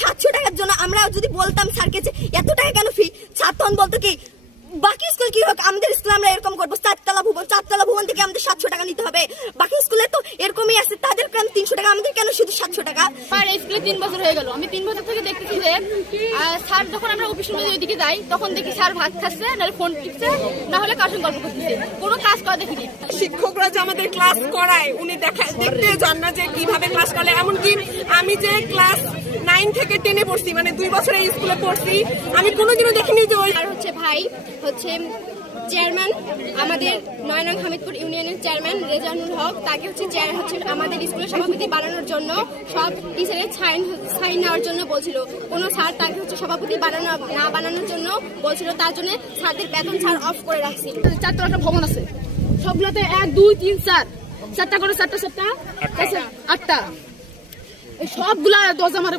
700 টাকার জন্য আমরা যদি বলতাম স্যারকে যে এত টাকা কেন ফি, স্যার তখন বলতো কি বাকি স্কুল কি হোক আমাদের স্কুল আমরা এরকম করবো, চারতলা ভবন থেকে আমাদের 700 টাকা নিতে হবে, বাকি স্কুলে তো এরকমই আছে, তাদের কেন 300 টাকা, আমাদের কেন শুধু 700 টাকা। আর এই স্কুলে 3 বছর হয়ে গেল, আমি 3 বছর থেকে দেখতেছি যে স্যার যখন আমরা অফিসের মধ্যে ওইদিকে যাই তখন দেখি স্যার ভাত খাচ্ছে, নাহলে ফোন টিপছে, না হলে কার সঙ্গে গল্প করতেছে, কোনো কাজ করা দেখিনি। শিক্ষকরা যে আমাদের ক্লাস করায় উনি দেখতে যান না যে কিভাবে ক্লাস করে। এমনকি আমি যে ক্লাস 9 থেকে 10-এ পড়ছি, মানে 2 বছর এই স্কুলে পড়ছি, আমি কোনোদিনও দেখিনি যে ওই আর হচ্ছে ভাই হচ্ছে চেয়ারম্যান, আমাদের 9 নং হামিদপুর ইউনিয়নের চেয়ারম্যান রেজানুল হক, তাকে হচ্ছে আমাদের স্কুলের সভাপতি বানানোর জন্য সব টিচারের সাইন নেওয়ার জন্য বলছিল। কোনো স্যার তাকে হচ্ছে সভাপতি না বানানোর জন্য বলছিল, তার জন্য স্যারদের বেতন ছাড় অফ করে রাখছিল। 4 একটা ভবন আছে, সবগুলোতে 1 2 3 4 4টা করে 4টা 8টা, এই সবগুলা 10 আমার